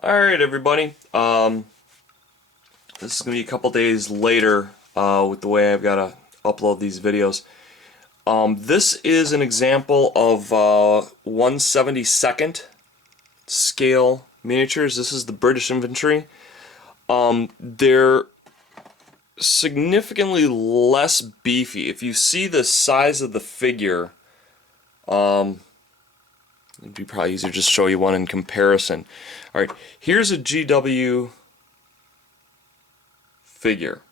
Alright everybody, this is going to be a couple days later with the way I've got to upload these videos. This is an example of 1/72nd scale miniatures. This is the British infantry. They're significantly less beefy. If you see the size of the figure, it'd be probably easier to just show you one in comparison. Alright, here's a GW figure.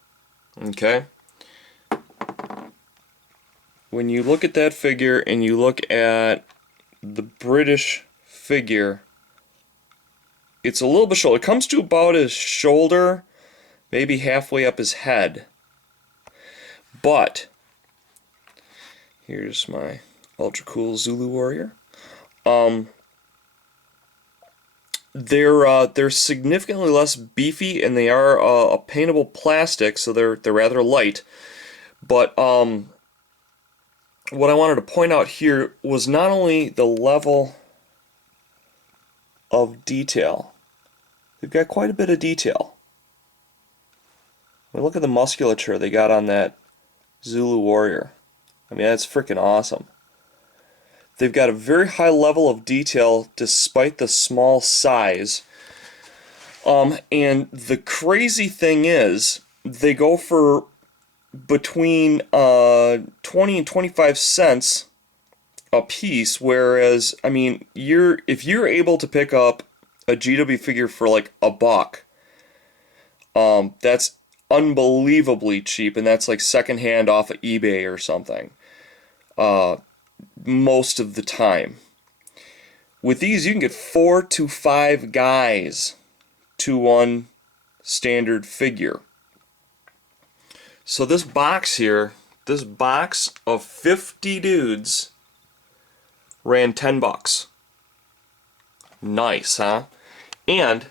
Okay? When you look at that figure and you look at the British figure, it's a little bit short. It comes to about his shoulder, maybe halfway up his head. But here's my ultra cool Zulu Warrior. They're significantly less beefy, and they are a paintable plastic, so they're rather light. But what I wanted to point out here was not only the level of detail. They've got quite a bit of detail. I mean, look at the musculature they got on that Zulu Warrior. I mean, that's freaking awesome. They've got a very high level of detail despite the small size. And the crazy thing is, they go for between 20 and 25 cents a piece, whereas, I mean, if you're able to pick up a GW figure for like $1, that's unbelievably cheap, and that's like secondhand off of eBay or something. Most of the time. With these, you can get 4 to 5 guys to one standard figure. So this box here, this box of 50 dudes ran $10. Nice, huh? And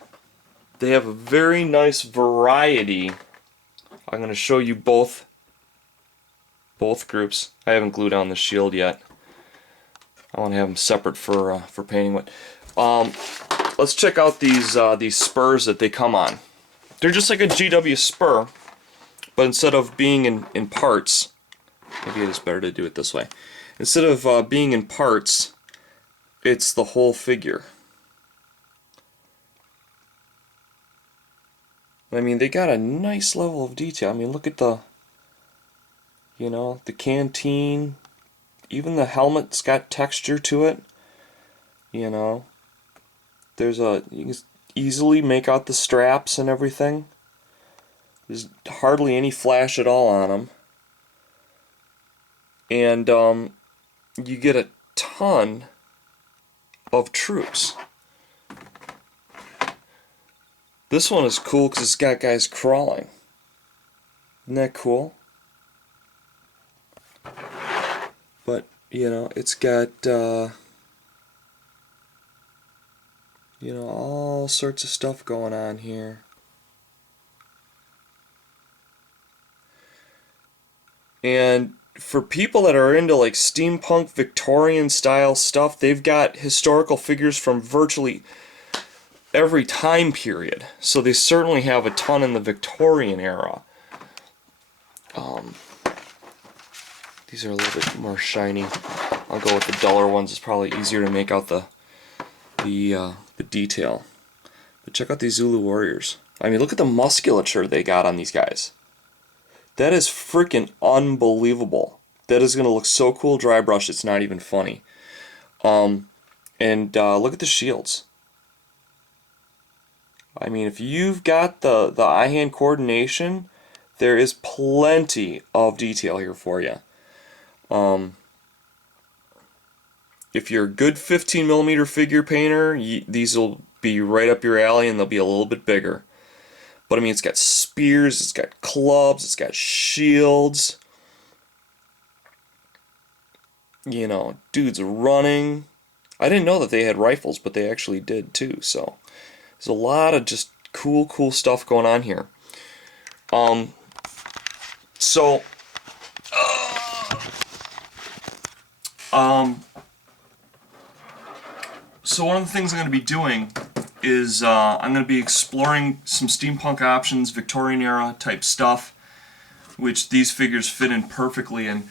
they have a very nice variety. I'm going to show you both groups. I haven't glued on the shield yet. I want to have them separate for painting. Let's check out these spurs that they come on. They're just like a GW spur, but instead of being in parts, maybe it is better to do it this way. Instead of being in parts, it's the whole figure. I mean, they got a nice level of detail. I mean, look at the canteen. Even the helmet's got texture to it. You know, you can easily make out the straps and everything. There's hardly any flash at all on them. And you get a ton of troops. This one is cool because it's got guys crawling. Isn't that cool? But, it's got, all sorts of stuff going on here. And for people that are into like steampunk Victorian style stuff, they've got historical figures from virtually every time period. So they certainly have a ton in the Victorian era. These are a little bit more shiny. I'll go with the duller ones. It's probably easier to make out the detail. But check out these Zulu Warriors. I mean, look at the musculature they got on these guys. That is freaking unbelievable. That is going to look so cool dry brush, it's not even funny. And look at the shields. I mean, if you've got the eye-hand coordination, there is plenty of detail here for you. If you're a good 15mm figure painter, these will be right up your alley, and they'll be a little bit bigger. But I mean, it's got spears, it's got clubs, it's got shields. Dudes running. I didn't know that they had rifles, but they actually did too. So there's a lot of just cool stuff going on here. So one of the things I'm going to be doing is I'm going to be exploring some steampunk options, Victorian era type stuff, which these figures fit in perfectly in.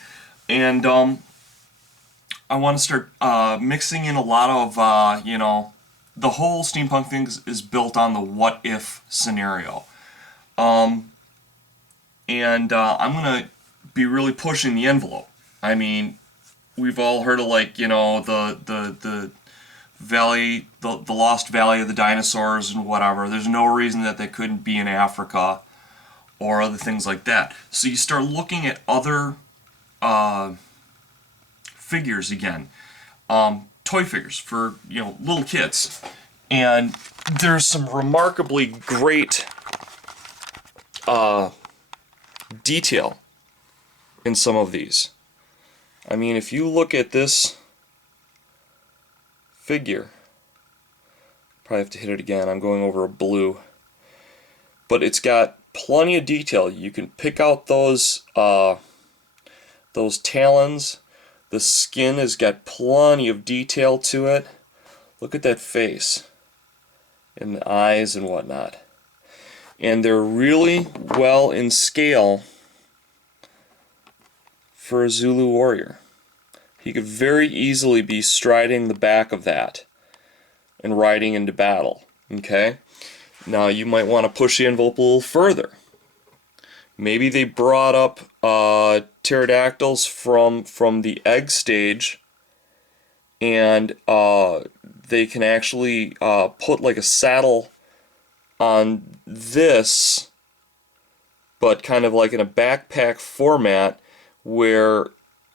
And I want to start mixing in a lot of, you know, the whole steampunk thing is built on the what if scenario. And I'm going to be really pushing the envelope. I mean, we've all heard of, like, you know, the valley, the lost valley of the dinosaurs and whatever. There's no reason that they couldn't be in Africa or other things like that. So you start looking at other figures again, toy figures for, you know, little kids, and there's some remarkably great detail in some of these. I mean, if you look at this figure, probably have to hit it again, I'm going over a blue, but it's got plenty of detail. You can pick out those talons. The skin has got plenty of detail to it. Look at that face and the eyes and whatnot. And they're really well in scale for a Zulu warrior. He could very easily be striding the back of that and riding into battle. Okay? Now you might want to push the envelope a little further. Maybe they brought up pterodactyls from the egg stage, and they can actually put like a saddle on this, but kind of like in a backpack format, where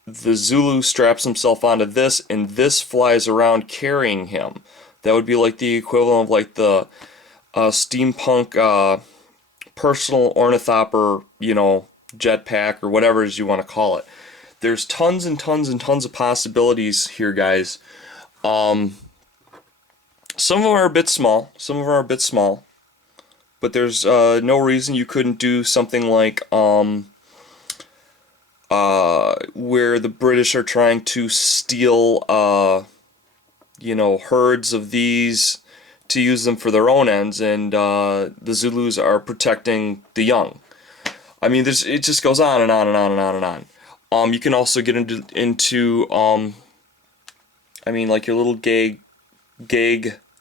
the Zulu straps himself onto this and this flies around carrying him. That would be like the equivalent of like the steampunk personal ornithopter, you know, jetpack or whatever it is you want to call it. There's tons and tons and tons of possibilities here, guys. Some of them are a bit small. Some of them are a bit small. But there's no reason you couldn't do something like where the British are trying to steal, you know, herds of these to use them for their own ends, and the Zulus are protecting the young. I mean, it just goes on and on and on and on and on. You can also get into I mean, like your little gag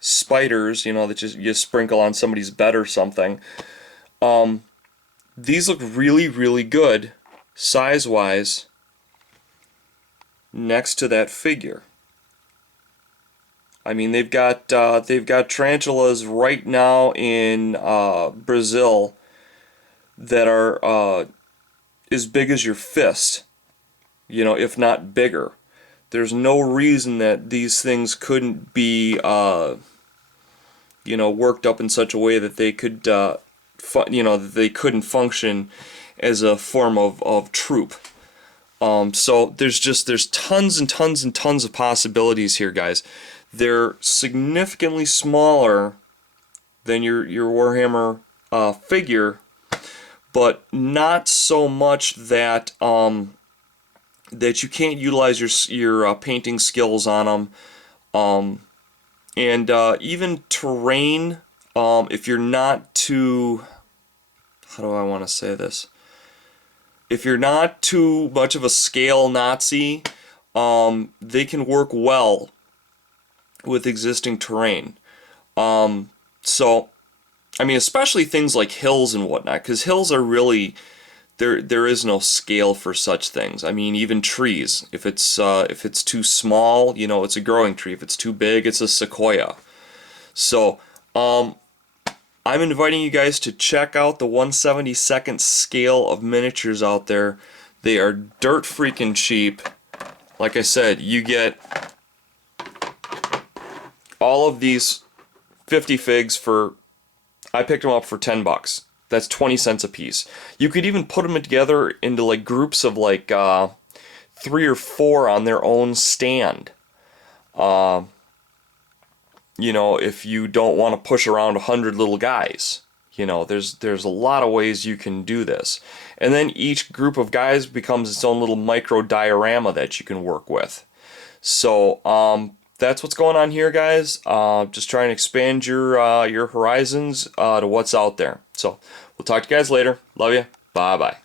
spiders, you know, that you sprinkle on somebody's bed or something. These look really, really good size-wise next to that figure. I mean, they've got tarantulas right now in Brazil that are as big as your fist, you know, if not bigger. There's no reason that these things couldn't be, you know, worked up in such a way that they could, you know, that they couldn't function as a form of troop. So there's tons and tons and tons of possibilities here, guys. They're significantly smaller than your Warhammer figure, but not so much that that you can't utilize your painting skills on them, and even terrain. If you're not too, how do I want to say this? If you're not too much of a scale Nazi, they can work well with existing terrain. So, I mean, especially things like hills and whatnot, because hills are really, there is no scale for such things. I mean, even trees. If it's too small, you know, it's a growing tree. If it's too big, it's a sequoia. So, I'm inviting you guys to check out the 1/72nd scale of miniatures out there. They are dirt freaking cheap. Like I said, you get all of these 50 figs for, I picked them up for $10. That's 20 cents a piece. You could even put them together into like groups of like 3 or 4 on their own stand. You know, if you don't want to push around 100 little guys, you know, there's a lot of ways you can do this. And then each group of guys becomes its own little micro diorama that you can work with. So, that's what's going on here, guys. Just trying to expand your horizons to what's out there. So we'll talk to you guys later. Love you. Bye bye.